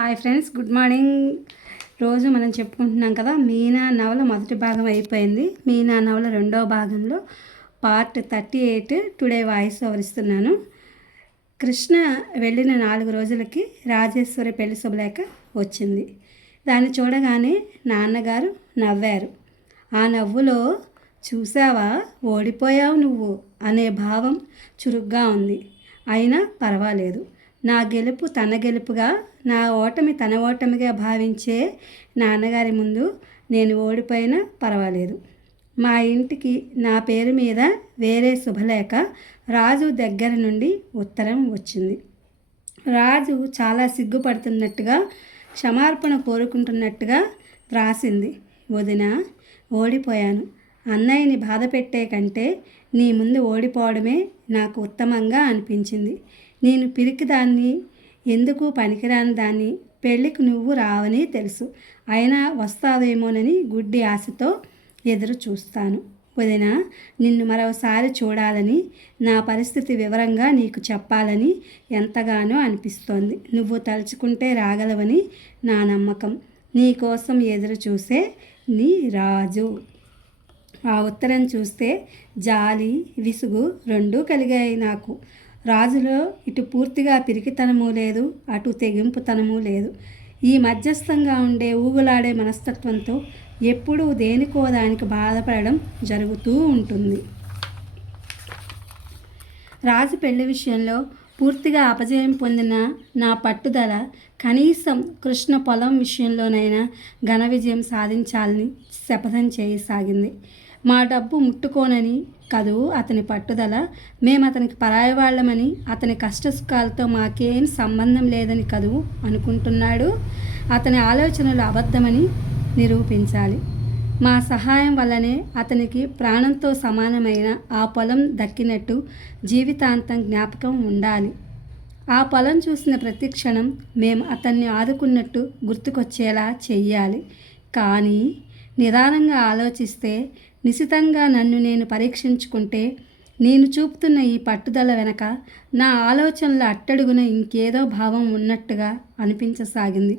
Hi friends, good morning. రోజు మనం చెప్పుకుంటున్నాం కదా, మీనా నవల మొదటి భాగం అయిపోయింది. మీనా నవల రెండవ భాగంలో పార్ట్ 38 టుడే వాయిస్ ఓవర్ ఇస్తున్నాను. కృష్ణ వెళ్ళిన 4 రోజులకి రాజేశ్వరి పెళ్లి శుభలేఖ వచ్చింది. దాన్ని చూడగానే నాన్నగారు నవ్వారు. ఆ నవ్వులో చూసావా, ఓడిపోయావు నువ్వు అనే భావం చురుగ్గా ఉంది. అయినా పర్వాలేదు, నా గెలుపు తన గెలుపుగా, నా ఓటమి తన ఓటమిగా భావించే నాన్నగారి ముందు నేను ఓడిపోయినా పర్వాలేదు. మా ఇంటికి నా పేరు మీద వేరే శుభలేఖ రాజు దగ్గర నుండి ఉత్తరం వచ్చింది. రాజు చాలా సిగ్గుపడుతున్నట్టుగా, క్షమార్పణ కోరుకుంటున్నట్టుగా రాసింది. వదిన, ఓడిపోయాను. అన్నయ్యని బాధ పెట్టే కంటే నీ ముందు ఓడిపోవడమే నాకు ఉత్తమంగా అనిపించింది. నేను పిరికిదాన్ని, ఎందుకు పనికిరాని దాన్ని. పెళ్ళికి నువ్వు రావని తెలుసు, అయినా వస్తావేమోనని గుడ్డి ఆశతో ఎదురు చూస్తాను. వదిన, నిన్ను మరోసారి చూడాలని, నా పరిస్థితి వివరంగా నీకు చెప్పాలని ఎంతగానో అనిపిస్తోంది. నువ్వు తలుచుకుంటే రాగలవని నా నమ్మకం. నీ కోసం ఎదురు చూసే నీ రాజు. ఆ ఉత్తరం చూస్తే జాలి, విసుగు రెండూ కలిగాయి నాకు. రాజులో ఇటు పూర్తిగా పిరికితనము లేదు, అటు తెగింపుతనము లేదు. ఈ మధ్యస్థంగా ఉండే ఊగులాడే మనస్తత్వంతో ఎప్పుడూ దేనికో దానికి బాధపడడం జరుగుతూ ఉంటుంది. రాజు పెళ్లి విషయంలో పూర్తిగా అపజయం పొందిన నా పట్టుదల కనీసం కృష్ణ పొలం విషయంలోనైనా ఘన విజయం సాధించాలని శపథం చేయసాగింది. మా డబ్బు ముట్టుకోనని కదూ అతని పట్టుదల. మేము అతనికి పరాయి వాళ్ళమని, అతని కష్టసుఖాలతో మాకేం సంబంధం లేదని కదూ అనుకుంటున్నాడు. అతని ఆలోచనలు అబద్ధమని నిరూపించాలి. మా సహాయం వల్లనే అతనికి ప్రాణంతో సమానమైన ఆ పొలం దక్కినట్టు జీవితాంతం జ్ఞాపకం ఉండాలి. ఆ పొలం చూసిన ప్రతి క్షణం మేము అతన్ని ఆదుకున్నట్టు గుర్తుకొచ్చేలా చెయ్యాలి. కానీ నిదానంగా ఆలోచిస్తే, నిశితంగా నన్ను నేను పరీక్షించుకుంటే, నేను చూపుతున్న ఈ పట్టుదల వెనక నా ఆలోచనల అట్టడుగున ఇంకేదో భావం ఉన్నట్టుగా అనిపించసాగింది.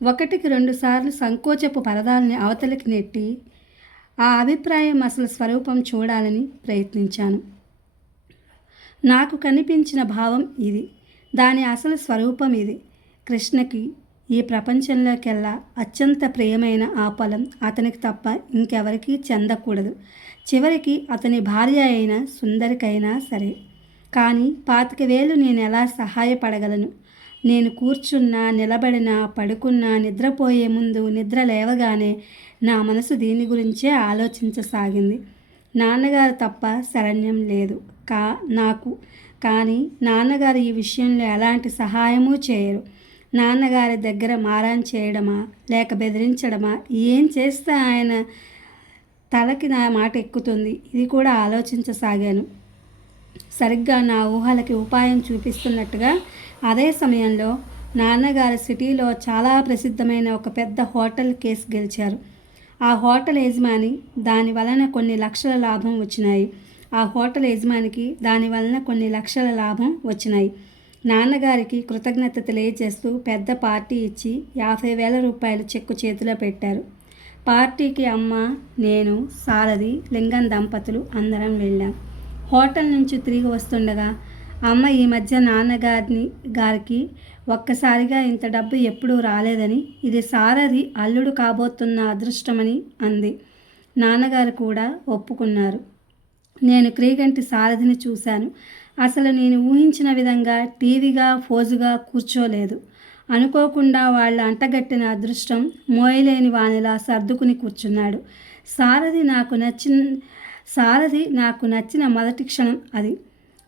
1-2 సార్లు సంకోచపు పరదాల్ని అవతలికి నెట్టి ఆ అభిప్రాయం అసలు స్వరూపం చూడాలని ప్రయత్నించాను. నాకు కనిపించిన భావం ఇది, దాని అసలు స్వరూపం ఇది. కృష్ణకి ఈ ప్రపంచంలోకెల్లా అత్యంత ప్రియమైన ఆ పొలం అతనికి తప్ప ఇంకెవరికీ చెందకూడదు. చివరికి అతని భార్య అయిన సుందరికైనా సరే. కానీ 25,000 నేను ఎలా సహాయపడగలను? నేను కూర్చున్నా, నిలబడినా, పడుకున్నా, నిద్రపోయే ముందు, నిద్ర లేవగానే నా మనసు దీని గురించే ఆలోచించసాగింది. నాన్నగారు తప్ప శరణ్యం లేదు నాకు. కానీ నాన్నగారు ఈ విషయంలో ఎలాంటి సహాయమూ చేయరు. నాన్నగారి దగ్గర మారాన్ చేయడమా, లేక బెదిరించడమా, ఏం చేస్తే ఆయన తలకి నా మాట ఎక్కుతుంది, ఇది కూడా ఆలోచించసాగాను. సరిగ్గా నా ఊహలకి ఉపాయం చూపిస్తున్నట్టుగా అదే సమయంలో నాన్నగారు సిటీలో చాలా ప్రసిద్ధమైన ఒక పెద్ద హోటల్ కేసు గెలిచారు. ఆ హోటల్ యజమాని దాని వలన కొన్ని లక్షల లాభం వచ్చినాయి. నాన్నగారికి కృతజ్ఞత తెలియజేస్తూ పెద్ద పార్టీ ఇచ్చి 50,000 రూపాయలు చెక్కు చేతిలో పెట్టారు. పార్టీకి అమ్మ, నేను, సారథి, లింగం దంపతులు అందరం వెళ్ళాం. హోటల్ నుంచి తిరిగి వస్తుండగా అమ్మ ఈ మధ్య నాన్నగారికి ఒక్కసారిగా ఇంత డబ్బు ఎప్పుడూ రాలేదని, ఇది సారథి అల్లుడు కాబోతున్న అదృష్టమని అంది. నాన్నగారు కూడా ఒప్పుకున్నారు. నేను క్రీగంటి సారథిని చూశాను. అసలు నేను ఊహించిన విధంగా టీవీగా ఫోజుగా కూర్చోలేదు. అనుకోకుండా వాళ్ళ అంటగట్టిన అదృష్టం మోయలేని వానిలా సర్దుకుని కూర్చున్నాడు. సారథి నాకు నచ్చిన మొదటి క్షణం అది.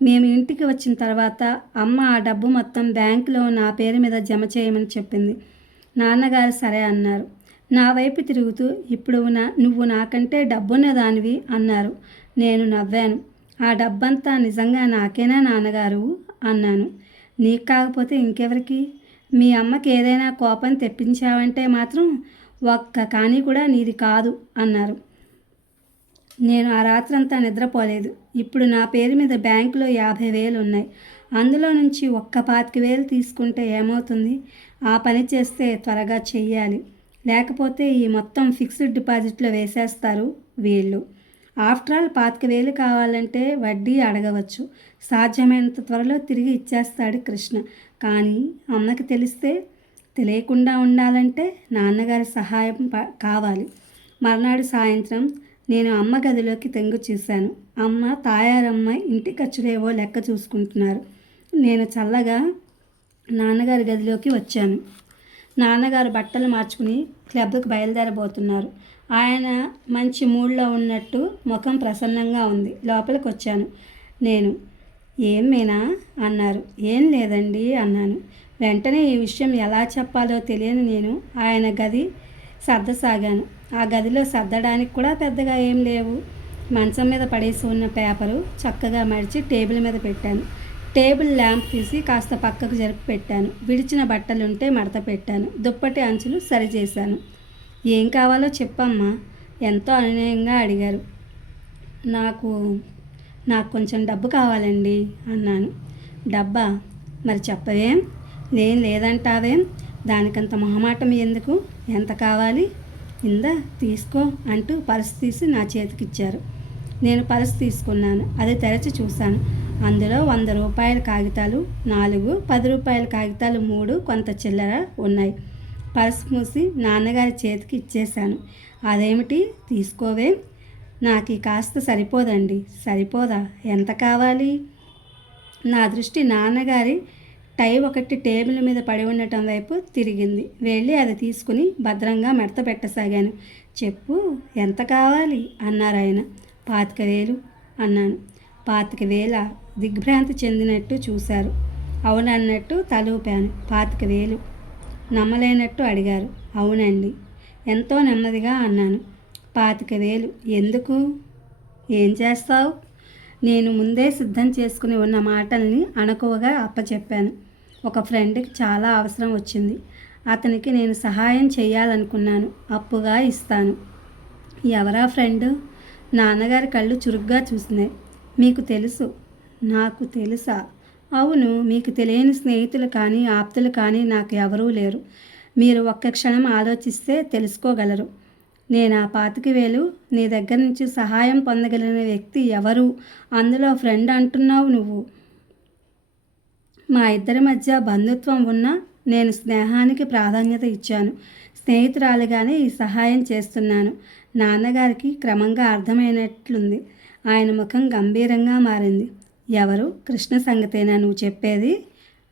మేము ఇంటికి వచ్చిన తర్వాత అమ్మ ఆ డబ్బు మొత్తం బ్యాంకులో నా పేరు మీద జమ చేయమని చెప్పింది. నాన్నగారు సరే అన్నారు. నా వైపు తిరుగుతూ, ఇప్పుడు నువ్వు నాకంటే డబ్బున్న దానివి అన్నారు. నేను నవ్వాను. ఆ డబ్బంతా నిజంగా నాకేనా నాన్నగారు అన్నాను. నీకు కాకపోతే ఇంకెవరికి? మీ అమ్మకి ఏదైనా కోపం తెప్పించావంటే మాత్రం ఒక్క కానీ కూడా నీది కాదు అన్నారు. నేను ఆ రాత్రంతా నిద్రపోలేదు. ఇప్పుడు నా పేరు మీద బ్యాంకులో 50,000 ఉన్నాయి. అందులో నుంచి ఒక్క 25,000 తీసుకుంటే ఏమవుతుంది? ఆ పని చేస్తే త్వరగా చెయ్యాలి. లేకపోతే ఈ మొత్తం ఫిక్స్డ్ డిపాజిట్లో వేసేస్తారు వీళ్ళు. ఆఫ్టర్ ఆల్ 25,000 కావాలంటే వడ్డీ అడగవచ్చు. సాధ్యమైనంత త్వరలో తిరిగి ఇచ్చేస్తాడు కృష్ణ. కానీ అమ్మకి తెలిస్తే? తెలియకుండా ఉండాలంటే నాన్నగారి సహాయం కావాలి. మర్నాడు సాయంత్రం నేను అమ్మ గదిలోకి తెంగు చూశాను. అమ్మ, తాయారమ్మ ఇంటి ఖర్చులేవో లెక్క చూసుకుంటున్నారు. నేను చల్లగా నాన్నగారి గదిలోకి వచ్చాను. నాన్నగారు బట్టలు మార్చుకుని క్లబ్కి బయలుదేరబోతున్నారు. ఆయన మంచి మూడ్లో ఉన్నట్టు ముఖం ప్రసన్నంగా ఉంది. లోపలికి వచ్చాను. నేను, ఏం మీనా అన్నారు. ఏం లేదండి అన్నాను. వెంటనే ఈ విషయం ఎలా చెప్పాలో తెలియని నేను ఆయన గది సర్దసాగాను. ఆ గదిలో సర్దడానికి కూడా పెద్దగా ఏం లేవు. మంచం మీద పడేసి ఉన్న పేపరు చక్కగా మడిచి టేబుల్ మీద పెట్టాను. టేబుల్ ల్యాంప్ తీసి కాస్త పక్కకు జరిపి పెట్టాను. విడిచిన బట్టలుంటే మడత పెట్టాను. దుప్పటి అంచులు సరిచేశాను. ఏం కావాలో చెప్పమ్మా, ఎంతో అనునయంగా అడిగారు. నాకు కొంచెం డబ్బు కావాలండి అన్నాను. డబ్బా? మరి చెప్పవేం? నేను లేదంటావేం? దానికంత మొహమాటం ఎందుకు? ఎంత కావాలి? ఇందా తీసుకో అంటూ పర్సు తీసి నా చేతికిచ్చారు. నేను పర్సు తీసుకున్నాను. అది తెరచి చూశాను. అందులో 100 రూపాయల కాగితాలు 4, 10 రూపాయల కాగితాలు 3, కొంత చిల్లర ఉన్నాయి. పర్సు మూసి నాన్నగారి చేతికి ఇచ్చేశాను. అదేమిటి? తీసుకోవే. నాకు కాస్త సరిపోదండి. సరిపోదా? ఎంత కావాలి? నా దృష్టి నాన్నగారి టై ఒకటి టేబుల్ మీద పడి ఉండటం వైపు తిరిగింది. వెళ్ళి అది తీసుకుని భద్రంగా మడత పెట్టసాగాను. చెప్పు, ఎంత కావాలి అన్నారు ఆయన. 25,000 అన్నాను. 25,000? దిగ్భ్రాంతి చెందినట్టు చూశారు. అవునన్నట్టు తల ఊపాను. 25,000 నమ్మలేనట్టు అడిగారు. అవునండి. ఎంతో నెమ్మదిగా అన్నాను. 25,000 ఎందుకు? ఏం చేస్తావు? నేను ముందే సిద్ధం చేసుకుని ఉన్న మాటల్ని అణకువగా అప్పచెప్పాను. ఒక ఫ్రెండ్కి చాలా అవసరం వచ్చింది. అతనికి నేను సహాయం చేయాలనుకున్నాను. అప్పుగా ఇస్తాను. ఎవరా ఫ్రెండ్? నాన్నగారి కళ్ళు చురుగ్గా చూసినాయి. మీకు తెలుసు? నాకు తెలుసా? అవును, మీకు తెలియని స్నేహితులు కానీ ఆప్తులు కానీ నాకు ఎవరూ లేరు. మీరు ఒక్క క్షణం ఆలోచిస్తే తెలుసుకోగలరు. నేను ఆ 25,000 నీ దగ్గర నుంచి సహాయం పొందగలిగిన వ్యక్తి ఎవరు? అందులో ఫ్రెండ్ అంటున్నావు నువ్వు. మా ఇద్దరి మధ్య బంధుత్వం ఉన్నా నేను స్నేహానికి ప్రాధాన్యత ఇచ్చాను. స్నేహితురాలిగానే ఈ సహాయం చేస్తున్నాను. నాన్నగారికి క్రమంగా అర్థమైనట్లుంది. ఆయన ముఖం గంభీరంగా మారింది. ఎవరు? కృష్ణ సంగతేనా నువ్వు చెప్పేది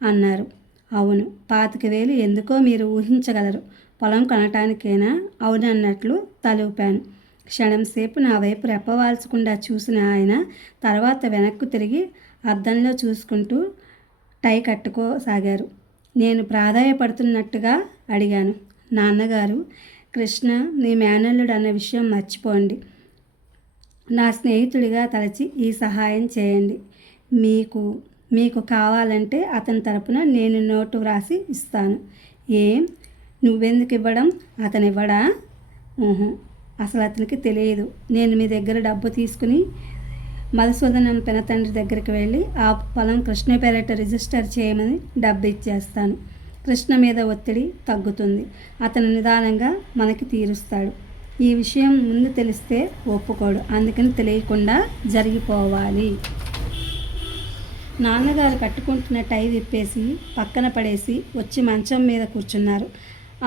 అన్నారు. అవును. 25,000 ఎందుకో మీరు ఊహించగలరు. పొలం కొనటానికేనా? అవునన్నట్లు తలూపాను. క్షణంసేపు నా వైపు రెప్పవాల్చకుండా చూసిన ఆయన తర్వాత వెనక్కు తిరిగి అద్దంలో చూసుకుంటూ టై కట్టుకోసాగారు. నేను ప్రాధాయపడుతున్నట్టుగా అడిగాను. నాన్నగారు, కృష్ణ నీ మేనల్లుడు అన్న విషయం మర్చిపోండి. నా స్నేహితుడిగా తలచి ఈ సహాయం చేయండి. మీకు కావాలంటే అతని తరపున నేను నోటు వ్రాసి ఇస్తాను. ఏం? నువ్వెందుకు ఇవ్వడం? అతను ఇవ్వడా? అసలు అతనికి తెలియదు. నేను మీ దగ్గర డబ్బు తీసుకుని మధుసూదనం పెనతండ్రి దగ్గరికి వెళ్ళి ఆ పొలం కృష్ణ పేరిట రిజిస్టర్ చేయమని డబ్బు ఇచ్చేస్తాను. కృష్ణ మీద ఒత్తిడి తగ్గుతుంది. అతను నిదానంగా మనకి తీరుస్తాడు. ఈ విషయం ముందు తెలిస్తే ఒప్పుకోడు. అందుకని తెలియకుండా జరిగిపోవాలి. నాన్నగారు కట్టుకుంటున్న టై విప్పేసి పక్కన పడేసి వచ్చి మంచం మీద కూర్చున్నారు.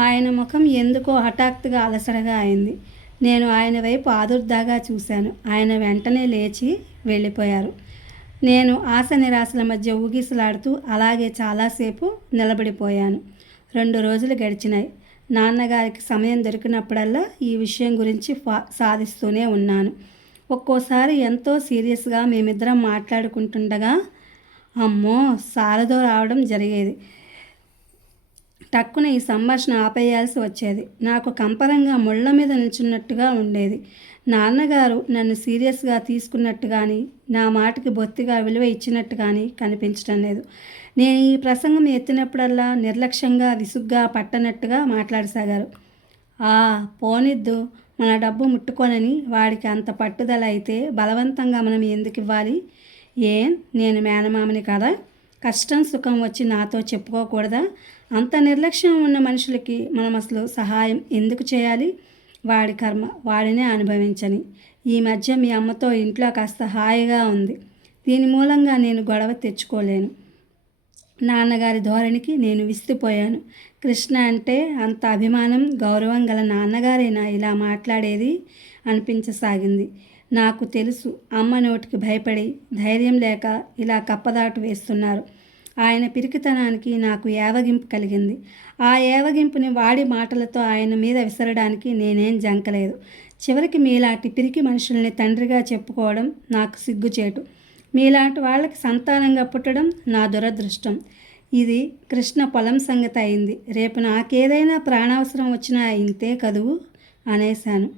ఆయన ముఖం ఎందుకో హఠాత్తుగా అలసడగా అయింది. నేను ఆయన వైపు ఆదుర్దాగా చూశాను. ఆయన వెంటనే లేచి వెళ్ళిపోయారు. నేను ఆశ నిరాశల మధ్య ఊగిసలాడుతూ అలాగే చాలాసేపు నిలబడిపోయాను. 2 రోజులు గడిచినాయి. నాన్నగారికి సమయం దొరికినప్పుడల్లా ఈ విషయం గురించి సాధిస్తూనే ఉన్నాను. ఒక్కోసారి ఎంతో సీరియస్గా మేమిద్దరం మాట్లాడుకుంటుండగా అమ్మో సారదో రావడం జరిగేది. టక్కున ఈ సంభాషణ ఆపేయాల్సి వచ్చేది. నాకు కంపరంగా ముళ్ళ మీద నిల్చున్నట్టుగా ఉండేది. నాన్నగారు నన్ను సీరియస్గా తీసుకున్నట్టు కానీ నా మాటకి బొత్తిగా విలువ ఇచ్చినట్టు కానీ కనిపించడం లేదు. నేను ఈ ప్రసంగం ఎత్తినప్పుడల్లా నిర్లక్ష్యంగా విసుగ్గా పట్టనట్టుగా మాట్లాడసాగారు. పోనిద్దు, మన డబ్బు ముట్టుకోనని వాడికి అంత పట్టుదల అయితే బలవంతంగా మనం ఎందుకు ఇవ్వాలి? నేను మేనమామని కదా, కష్టం సుఖం వచ్చి నాతో చెప్పుకోకూడదా? అంత నిర్లక్ష్యం ఉన్న మనుషులకి మనం అసలు సహాయం ఎందుకు చేయాలి? వాడి కర్మ వాడినే అనుభవించని. ఈ మధ్య మీ అమ్మతో ఇంట్లో కాస్త హాయిగా ఉంది. దీని మూలంగా నేను గొడవ తెచ్చుకోలేను. నాన్నగారి ధోరణికి నేను విసిగిపోయాను. కృష్ణ అంటే అంత అభిమానం, గౌరవం గల నాన్నగారైనా ఇలా మాట్లాడేది అనిపించసాగింది. నాకు తెలుసు, అమ్మ నోటికి భయపడి ధైర్యం లేక ఇలా కప్పదాటు వేస్తున్నారు. ఆయన పిరికితనానికి నాకు ఏవగింపు కలిగింది. ఆ ఏవగింపుని వాడి మాటలతో ఆయన మీద విసరడానికి నేనేం జంకలేదు. చివరికి మీలాంటి పిరికి మనుషుల్ని తండ్రిగా చెప్పుకోవడం నాకు సిగ్గుచేటు. మీలాంటి వాళ్ళకి సంతానంగా పుట్టడం నా దురదృష్టం. ఇది కృష్ణ పొలం సంగతి అయింది. రేపు నాకేదైనా ప్రాణావసరం వచ్చినా ఇంతే కదువు అనేశాను.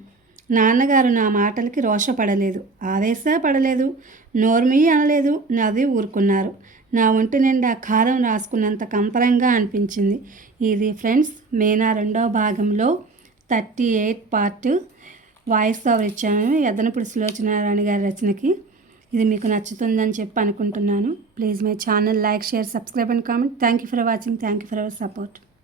నాన్నగారు నా మాటలకి రోషపడలేదు, ఆవేశపడలేదు, నోర్మీ అనలేదు, నవ్వి ఊరుకున్నారు. నా ఒంటి నిండా కారం రాసుకున్నంత కంపరంగా అనిపించింది. ఇది ఫ్రెండ్స్, మీనా 2వ భాగంలో 38 పార్ట్ వాయిస్ ఓవర్ ఇచ్చాను యద్దనపూడి సులోచనారాణి గారి రచనకి. ఇది మీకు నచ్చుతుందని చెప్పి అనుకుంటున్నాను. Please my channel like, share, subscribe and comment. Thank you for watching. Thank you for our support.